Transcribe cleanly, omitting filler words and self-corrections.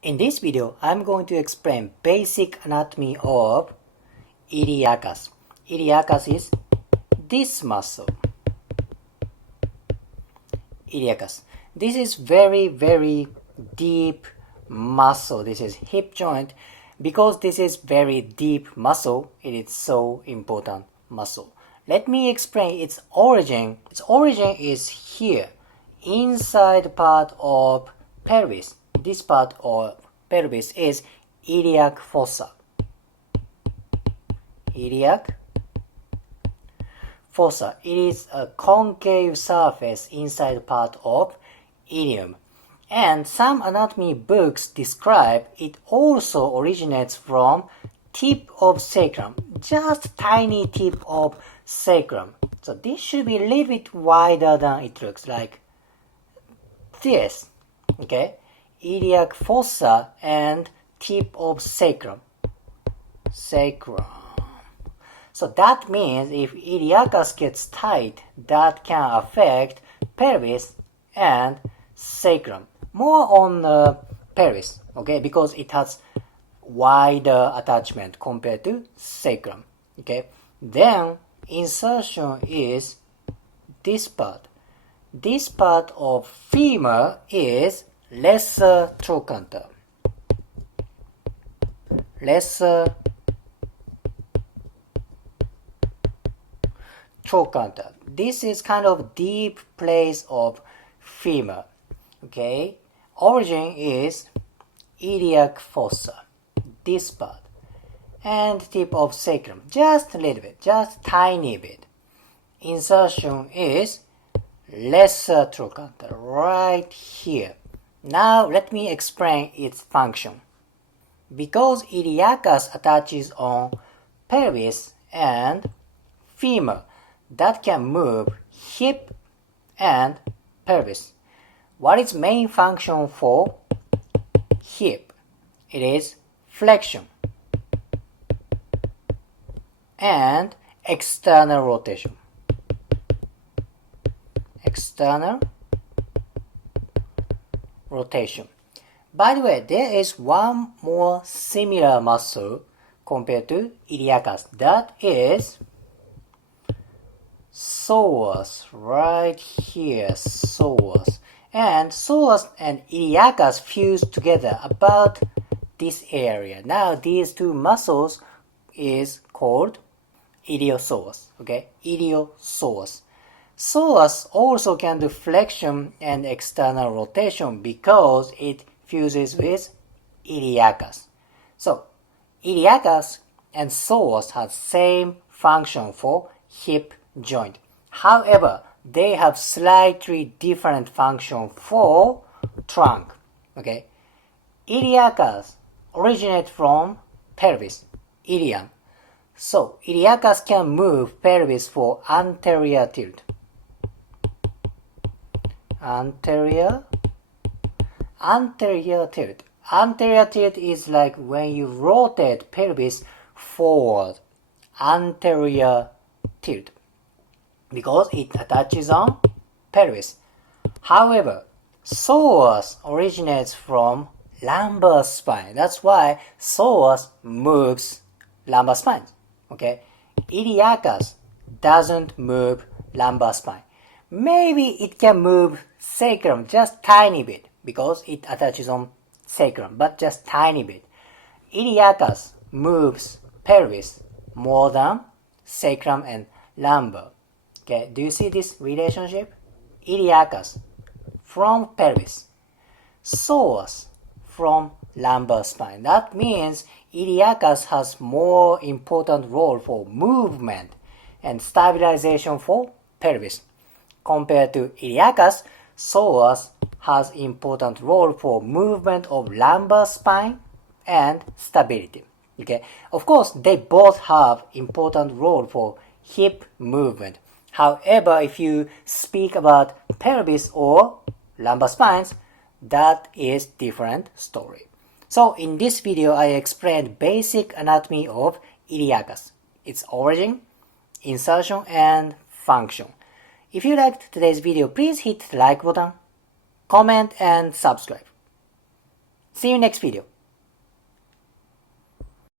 In this video, I'm going to explain basic anatomy of iliacus. Iliacus is this muscle. Iliacus. This is very deep muscle. This is hip joint. Because this is very deep muscle, it is so important muscle. Let me explain its origin. Its origin is here, inside part of pelvis. This part of pelvis is iliac fossa. Iliac fossa. It is a concave surface inside part of ilium. And some anatomy books describe it also originates from tip of sacrum, just tiny tip of sacrum. So this should be a little bit wider than it looks like this. Okay, iliac fossa and tip of sacrum. Sacrum. So that means if iliacus gets tight, that can affect pelvis and sacrum. More on pelvis, okay, because it has wider attachment compared to sacrum. Okay, then insertion is this part. This part of femur is lesser trochanter. Lesser trochanter. This is kind of deep place of femur. Okay, origin is iliac fossa, this part, and tip of sacrum, just a little bit, just tiny bit. Insertion is lesser trochanter, right here. Now let me explain its function. Because iliacus attaches on pelvis and femur, that can move hip and pelvis. What is main function for hip? It is flexion and external rotation. External rotation. By the way, there is one more similar muscle compared to iliacus. That is psoas, right here, psoas. And psoas and iliacus fuse together about this area. Now these two muscles is called iliopsoas. Okay, iliopsoas. Psoas also can do flexion and external rotation because it fuses with iliacus. So iliacus and psoas have same function for hip joint. However, they have slightly different function for trunk. Okay, iliacus originate from pelvis, ilium. So iliacus can move pelvis for anterior tilt. Anterior tilt. Anterior tilt is like when you rotate pelvis forward. Anterior tilt. Because it attaches on pelvis. However, psoas originates from lumbar spine. That's why psoas moves lumbar spine. Okay, iliacus doesn't move lumbar spine. Maybe it can move sacrum just tiny bit because it attaches on sacrum, but just tiny bit. Iliacus moves pelvis more than sacrum and lumbar. Okay, do you see this relationship? Iliacus from pelvis, psoas from lumbar spine. That means iliacus has more important role for movement and stabilization for pelvis. Compared to iliacus, psoas has important role for movement of lumbar spine and stability. Okay, of course they both have important role for hip movement. However, if you speak about pelvis or lumbar spines, that is different story. So in this video, I explained basic anatomy of iliacus, its origin, insertion, and function. If you liked today's video, please hit the like button, comment, and subscribe. See you next video.